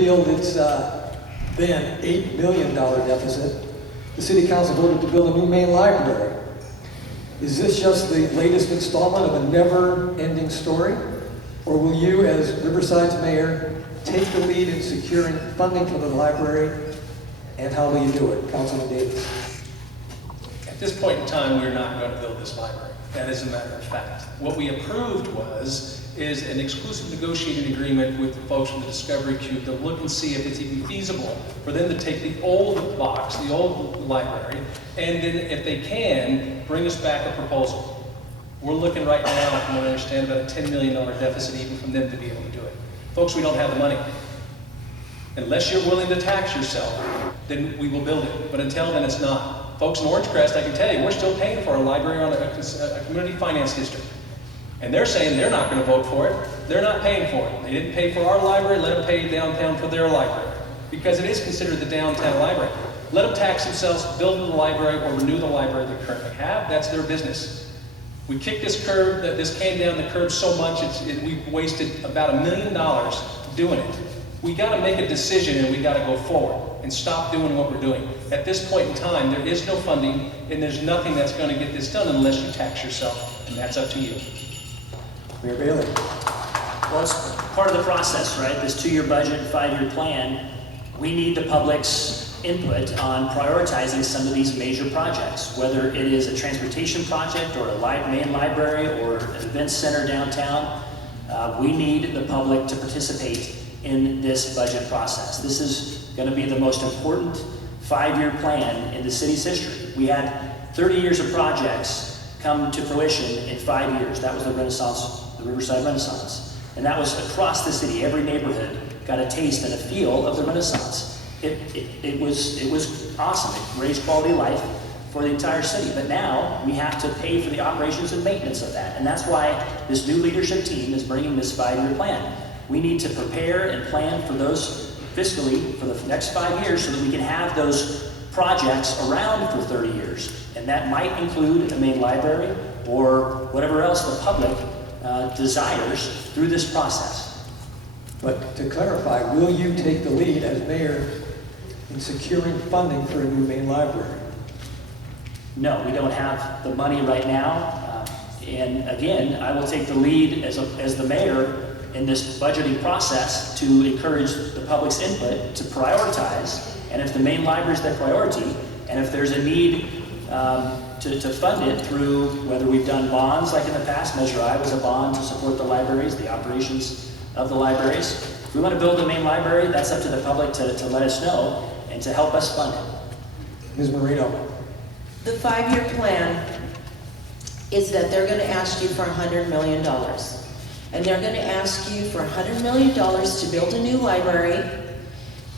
revealed its then $8 million deficit, the City Council voted to build a new main library. Is this just the latest installment of a never-ending story? Or will you, as Riverside's mayor, take the lead in securing funding for the library? And how will you do it? Councilman Davis. At this point in time, we're not going to build this library. That is a matter of fact. What we approved is an exclusive negotiated agreement with the folks from the Discovery Cube to look and see if it's even feasible for them to take the old box, the old library, and then if they can, bring us back a proposal. We're looking right now, from what I understand, about a $10 million deficit even from them to be able to do it. Folks, we don't have the money. Unless you're willing to tax yourself, then we will build it. But until then, it's not. Folks in Orange Crest, I can tell you, we're still paying for a library on a community finance district. And they're saying they're not going to vote for it. They're not paying for it. They didn't pay for our library, let them pay downtown for their library. Because it is considered the downtown library. Let them tax themselves, build the library, or renew the library they currently have. That's their business. We kicked this can down the curb so much, we've wasted about $1 million doing it. We got to make a decision and we got to go forward and stop doing what we're doing. At this point in time, there is no funding and there's nothing that's going to get this done unless you tax yourself, and that's up to you. Mayor Bailey. Well, it's part of the process, right? This 2-year budget, 5-year plan. We need the public's input on prioritizing some of these major projects, whether it is a transportation project or a main library or an event center downtown. We need the public to participate in this budget process. This is going to be the most important 5-year plan in the city's history. We had 30 years of projects come to fruition in 5 years. That was the Renaissance, the Riverside Renaissance. And that was across the city. Every neighborhood got a taste and a feel of the Renaissance. It was awesome. It raised quality of life for the entire city. But now we have to pay for the operations and maintenance of that. And that's why this new leadership team is bringing this 5-year plan. We need to prepare and plan for those fiscally for the next 5 years so that we can have those projects around for 30 years. And that might include a main library or whatever else the public desires through this process. But to clarify, will you take the lead as mayor in securing funding for a new main library? No, we don't have the money right now. And again, I will take the lead as the mayor in this budgeting process to encourage the public's input to prioritize. And if the main library is their priority, and if there's a need to fund it through whether we've done bonds like in the past, Measure I was a bond to support the libraries, the operations of the libraries. If we want to build a main library, that's up to the public to let us know and to help us fund it. Ms. Marino. The 5-year plan is that they're going to ask you for $100 million. And they're going to ask you for $100 million to build a new library,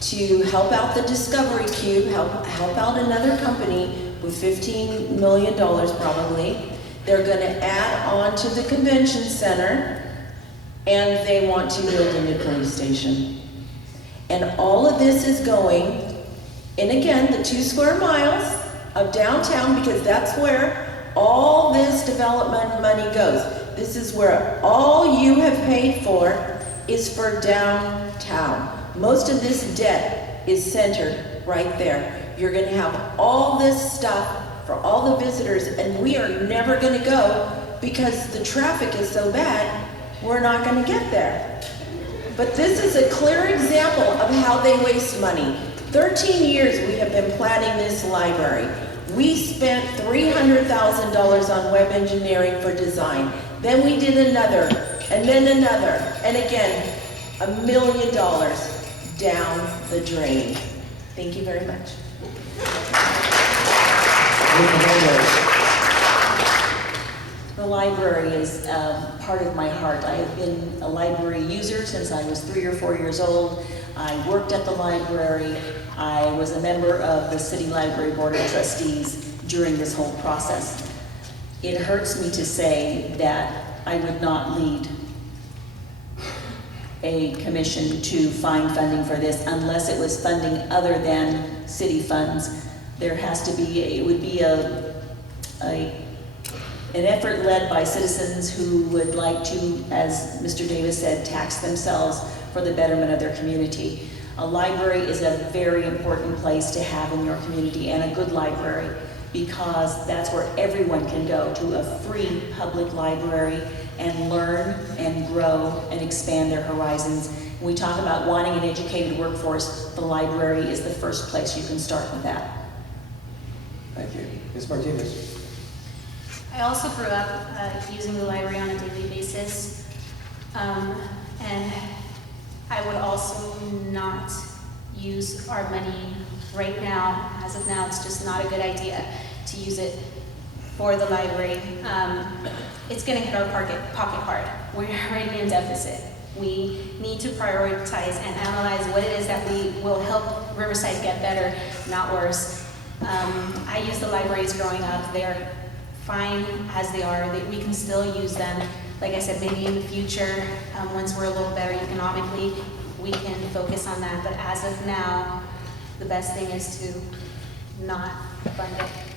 to help out the Discovery Cube, help out another company with $15 million probably. They're going to add on to the convention center, and they want to build a new police station. And all of this is going, and again, the 2 square miles of downtown, because that's where all this development money goes. This is where all you have paid for is for downtown. Most of this debt is centered right there. You're going to have all this stuff for all the visitors, and we are never going to go because the traffic is so bad, we're not going to get there. But this is a clear example of how they waste money. 13 years we have been planning this library. We spent $300,000 on web engineering for design. Then we did another, and then another, and again, $1 million down the drain. Thank you very much. The library is part of my heart. I have been a library user since I was 3 or 4 years old. I worked at the library. I was a member of the City Library Board of Trustees during this whole process. It hurts me to say that I would not lead a commission to find funding for this unless it was funding other than city funds. There has to be, it would be an effort led by citizens who would like to, as Mr. Davis said, tax themselves for the betterment of their community. A library is a very important place to have in your community, and a good library, because that's where everyone can go, to a free public library and learn and grow and expand their horizons. When we talk about wanting an educated workforce, the library is the first place you can start with that. Thank you. Ms. Martinez. I also grew up using the library on a daily basis, and I would also not use our money right now. As of now, it's just not a good idea to use it for the library. It's going to hit our pocket hard. We're already in deficit. We need to prioritize and analyze what it is that we will help Riverside get better, not worse. I used the libraries growing up. They're fine as they are. We can still use them. Like I said, maybe in the future, once we're a little better economically, we can focus on that. But as of now, the best thing is to not fund it.